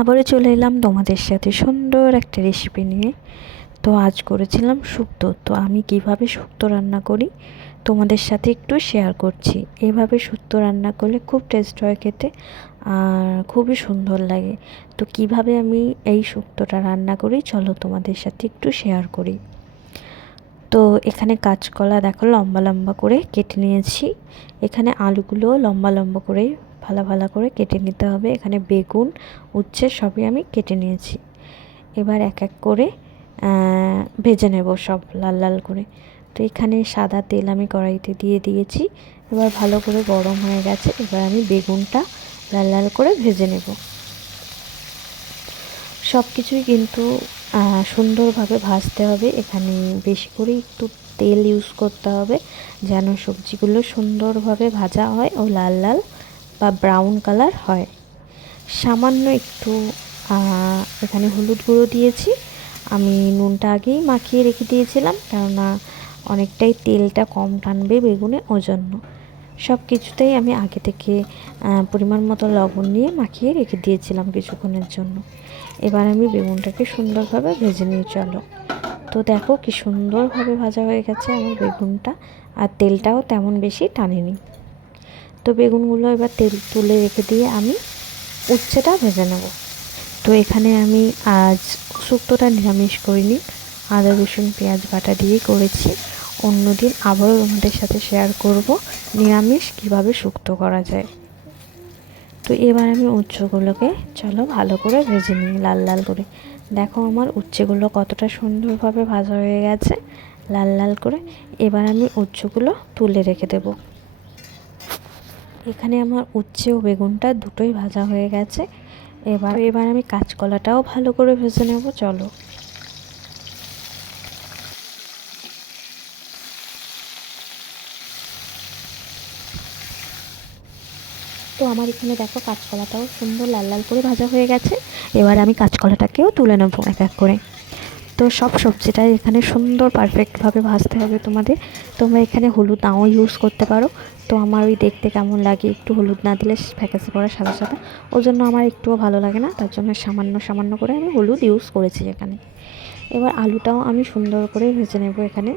আবারও চলে এলাম তোমাদের সাথে সুন্দর একটা রেসিপি নিয়ে। তো আজ করেছিলাম শুক্তো। তো আমি কীভাবে শুক্তো রান্না করি তোমাদের সাথে একটু শেয়ার করছি। এভাবে শুক্তো রান্না করলে খুব টেস্ট হয় খেতে আর খুবই সুন্দর লাগে। তো কীভাবে আমি এই শুক্তোটা রান্না করি চলো তোমাদের সাথে একটু শেয়ার করি। তো এখানে কাঁচকলা দেখো লম্বা লম্বা করে কেটে নিয়েছি। এখানে আলুগুলো লম্বা লম্বা করে ফালা ভালো করে কেটে নিতে হবে। এখানে বেগুন, উচ্ছে সবই আমি কেটে নিয়েছি। এবার এক এক করে ভেজে নেব সব লাল লাল করে। তো এখানে সাদা তেল আমি কড়াইতে দিয়ে দিয়েছি। এবার ভালো করে গরম হয়ে গেছে, এবার আমি বেগুনটা লাল লাল করে ভেজে নেব। সব কিছুই কিন্তু সুন্দরভাবে ভাজতে হবে। এখানে বেশি করে একটু তেল ইউজ করতে হবে, যেন সবজিগুলো সুন্দরভাবে ভাজা হয় ও লাল লাল বা ব্রাউন কালার হয়। সামান্য একটু এখানে হলুদ গুঁড়ো দিয়েছি। আমি নুনটা আগেই মাখিয়ে রেখে দিয়েছিলাম, কেননা অনেকটাই তেলটা কম টানবে বেগুনে ওজন্য। সব কিছুতেই আমি আগে থেকে পরিমাণ মতো লবণ নিয়ে মাখিয়ে রেখে দিয়েছিলাম কিছুক্ষণের জন্য। এবার আমি বেগুনটাকে সুন্দরভাবে ভেজে নিয়ে চলো। তো দেখো কি সুন্দরভাবে ভাজা হয়ে গেছে আমার বেগুনটা, আর তেলটাও তেমন বেশি টানেনি। তো বেগুনগুলো এবার তেল তুলে রেখে দিয়ে আমি উচ্ছেটা ভেজে নেব। তো এখানে আমি আজ শুক্তোটা নিরামিষ করিনি। আদা, রসুন, পেঁয়াজ বাটা দিয়ে করেছি। অন্যদিন আবারও তোমাদের সাথে শেয়ার করব নিরামিষ কীভাবে শুক্তো করা যায়। তো এবার আমি উচ্চগুলোকে চলো ভালো করে ভেজে নিই লাল লাল করে। দেখো আমার উচ্ছেগুলো কতটা সুন্দরভাবে ভাজা হয়ে গেছে। লাল লাল করে এবার আমি উচ্চগুলো তুলে রেখে দেবো। এখানে আমার উচ্ছে ও বেগুনটা দুটোই ভাজা হয়ে গেছে। এবার এবার আমি কাঁচকলাটাও ভালো করে ভেজে নেব, চলো। তো আমার এখানে দেখো কাঁচকলাটাও সুন্দর লাল লাল করে ভাজা হয়ে গেছে। এবার আমি কাঁচকলাটাকেও তুলে নেব এক এক করে। তো সব সবজিটাই এখানে সুন্দর পারফেক্টভাবে ভাজতে হবে তোমাদের। তোমরা এখানে হলুদ নাও ইউজ করতে পারো। তো আমার ওই দেখতে কেমন লাগে, একটু হলুদ না দিলে ফ্যাকাসে পড়া সাদা সাদা। ওই জন্য আমার একটুও ভালো লাগে না, তার জন্য সামান্য সামান্য করে আমি হলুদ ইউজ করেছি এখানে। এবার আলুটাও আমি সুন্দর করে ভেজে নেব এখানে।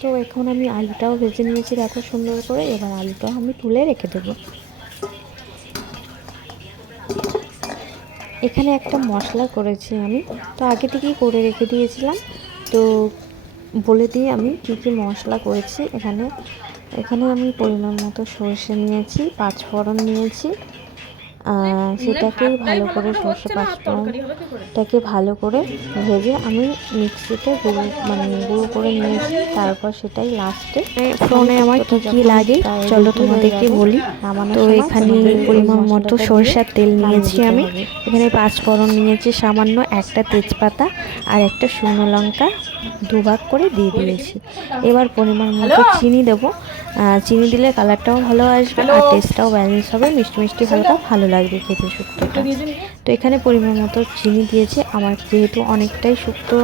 তো এখন আমি আলুটাও ভেজে নিয়েছি, দেখো সুন্দর করে। এবার আলুটাও আমি তুলে রেখে দেবো। এখানে একটা মশলা করেছি আমি। তো আগে থেকেই করে রেখে দিয়েছিলাম। তো বলে দিয়ে আমি কী কী মশলা করেছি, এখানে এখানে আমি পরিমাণ মতো সর্ষে নিয়েছি, পাঁচফোড়ন নিয়েছি। সেটাকেই ভালো করে সর্ষে পাঁচফোড়নটাকে ভালো করে ভেজে আমি মিক্সিতে গুঁড়ো মানে গুঁড়ো করে নিয়েছি। তারপর সেটাই লাস্টে ফোনে আমার কী কী লাগে চলো তোমাদেরকে বলি। তো এখানে পরিমাণ মতো সরষার তেল নিয়েছি আমি। এখানে পাঁচ পাঁচফোড়ন নিয়েছি সামান্য একটা তেজপাতা আর একটা শুকনো লঙ্কা। দুভাগ করে দিয়ে দিয়েছি। এবার পরিমাণ মতো চিনি দেবো। চিনি দিলে কালারটাও ভালো আসবে আর টেস্টটাও ব্যালেন্স হবে। মিষ্টি মিষ্টি হালকা ভালো লাগবে খেতে শুক্তোটা তো এখানে পরিমাণ মতো চিনি দিয়েছি। আমার যেহেতু অনেকটাই শুক্তো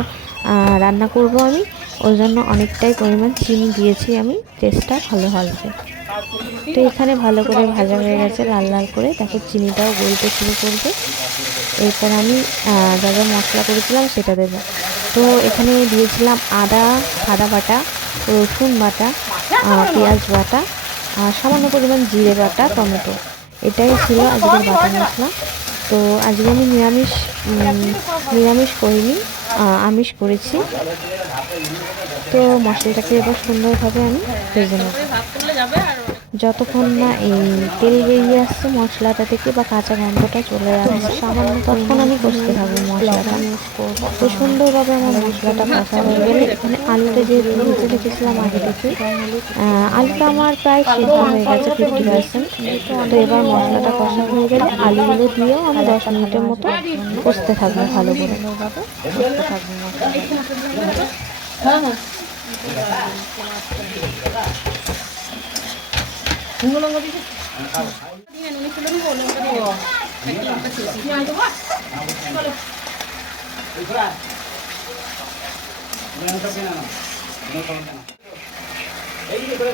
রান্না করব আমি ওই জন্য অনেকটাই পরিমাণ চিনি দিয়েছি আমি। টেস্টটা ভালো হবে তো এখানে ভালো করে ভাজা হয়ে গেছে লাল লাল করে। দেখো চিনিটাও গলতে শুরু করবে। এরপর আমি যা যা মশলা করেছিলাম সেটা দেবো। তো এখানে দিয়েছিলাম আদা আদা বাটা, রসুন বাটা পেঁয়াজ বাটা, আর সামান্য পরিমাণ জিরে বাটা, টমেটো। এটাই ছিল আজকের বাটা মশলা। তো আজকে আমি নিরামিষ নিরামিষ করিনি আমিষ করেছি। তো মশলাটাকে এবার সুন্দরভাবে আমি ভেজে নেব। যতক্ষণ না এই তেল বেরিয়ে আসছে, মশলাটা থেকে বা কাঁচা গন্ধটা চলে যাচ্ছে সামান্য তখন আমি কষতে থাকব মশলাটা। তো সুন্দরভাবে আমার মশলাটা কষা হয়ে গেলে এখানে আলুটা যে ভেজে রেখেছিলাম আগে থেকে আলুটা আমার প্রায় সিদ্ধ হয়ে গেছে ফিফটি পার্সেন্ট তো এবার মশলাটা কষা হয়ে গেলে আলুগুলো দিয়েও আমি দশ মিনিটের মতো কষতে থাকব ভালো করে। থাকব মশলাটা শুকনো লঙ্কা দিবি দিনে নুনি ফুলে দিব লঙ্কা দিয়ে দেবো একটা লঙ্কা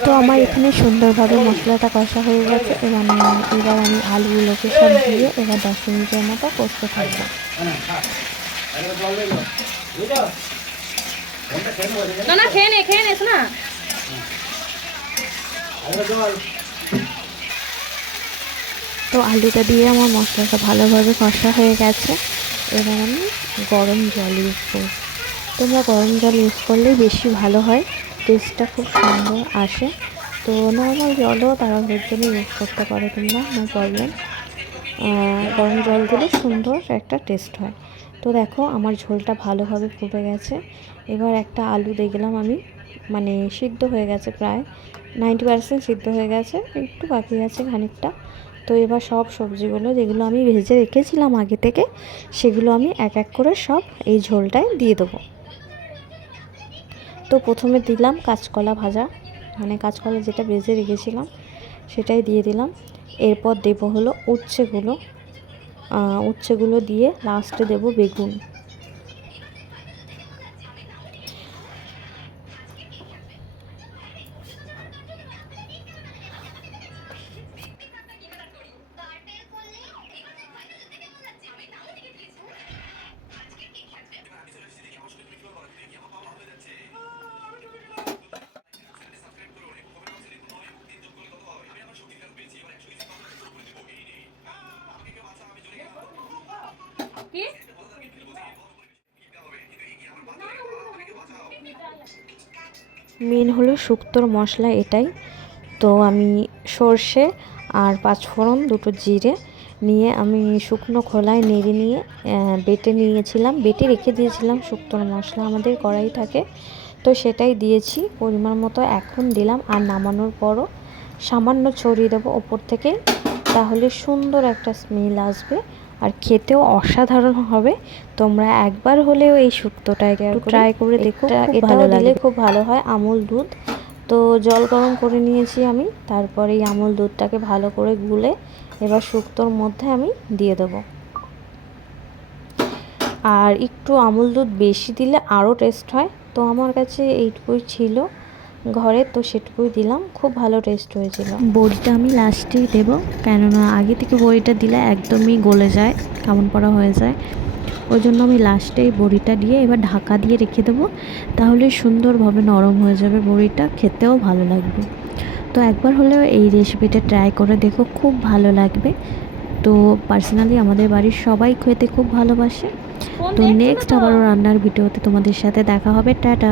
তো আমার এখানে সুন্দরভাবে মশলাটা কষা হয়ে গেছে। এবার আমি এবার আমি আলুগুলোকে সব দিয়ে এবার দশ মিনিটের মতো কষতে থাকব। না না খেয়ে নে খেয়ে নেস না তো আলুটা দিয়ে আমার মশলাটা ভালোভাবে কষা হয়ে গেছে। এবার আমি গরম জল ইউজ করি তোমরা গরম জল ইউজ করলেই বেশি ভালো হয়। টেস্টটা খুব সুন্দর আসে। তো নর্মাল জলও ওর জন্য ইউজ করতে পারো তোমরা নো প্রবলেম গরম জল দিলে সুন্দর একটা টেস্ট হয়। তো দেখো, আমার ঝোলটা ভালোভাবে ফুটে গেছে। এবার একটা আলু দেখলাম আমি মানে সিদ্ধ হয়ে গেছে প্রায়। নাইনটি পার্সেন্ট সিদ্ধ হয়ে গেছে, একটু বাকি আছে খানিকটা। তো এবার সব সবজিগুলো যেগুলো আমি ভেজে রেখেছিলাম আগে থেকে, সেগুলো আমি এক এক করে সব এই ঝোলটায় দিয়ে দেবো। তো প্রথমে দিলাম কাঁচকলা ভাজা মানে কাঁচকলা যেটা ভেজে রেখেছিলাম সেটাই দিয়ে দিলাম। এরপর দেব হলো উচ্ছেগুলো উচ্ছেগুলো দিয়ে লাস্টে দেব বেগুন। কি? মেন হলো শুক্তোর মশলা এটাই। তো আমি সর্ষে আর পাঁচফোড়ন, দুটো জিরে নিয়ে আমি শুকনো খোলায় নেড়ে নিয়ে বেটে নিয়েছিলাম। বেটে রেখে দিয়েছিলাম শুক্তোর মশলা। আমাদের কড়াই থাকে, তো সেটাই দিয়েছি। পরিমাণ মতো এখন দিলাম আর নামানোর পরও সামান্য ছড়িয়ে দেবো ওপর থেকে। তাহলে সুন্দর একটা স্মেল আসবে। আর খেতেও অসাধারণ হবে। তোমরা একবার হলেও এই শুক্তোটা ট্রাই করে দেখো ভালো লাগলে খুব ভালো হয় আমুল দুধ। তো জল গরম করে নিয়েছি আমি তারপরে এই আমুল দুধটাকে ভালো করে গুলে এবার শুক্তোর মধ্যে আমি দিয়ে দেবো। আর একটু আমুল দুধ বেশি দিলে আরও টেস্ট হয়। তো আমার কাছে এইটুকুই ছিল। ঘরে তো সেটুকুই দিলাম। খুব ভালো টেস্ট হয়েছিল। বড়িটা আমি লাস্টেই দেবো কেননা আগে থেকে বড়িটা দিলে একদমই গলে যায় কেমন পড়া হয়ে যায়। ওই জন্য আমি লাস্টেই বড়িটা দিয়ে এবার ঢাকা দিয়ে রেখে দেবো তাহলে সুন্দরভাবে নরম হয়ে যাবে বড়িটা খেতেও ভালো লাগবে। তো একবার হলেও এই রেসিপিটা ট্রাই করে দেখো খুব ভালো লাগবে। তো পার্সোনালি আমাদের বাড়ির সবাই খেতে খুব ভালোবাসে। তো নেক্সট? আবারও রান্নার ভিডিওতে তোমাদের সাথে দেখা হবে টাটা।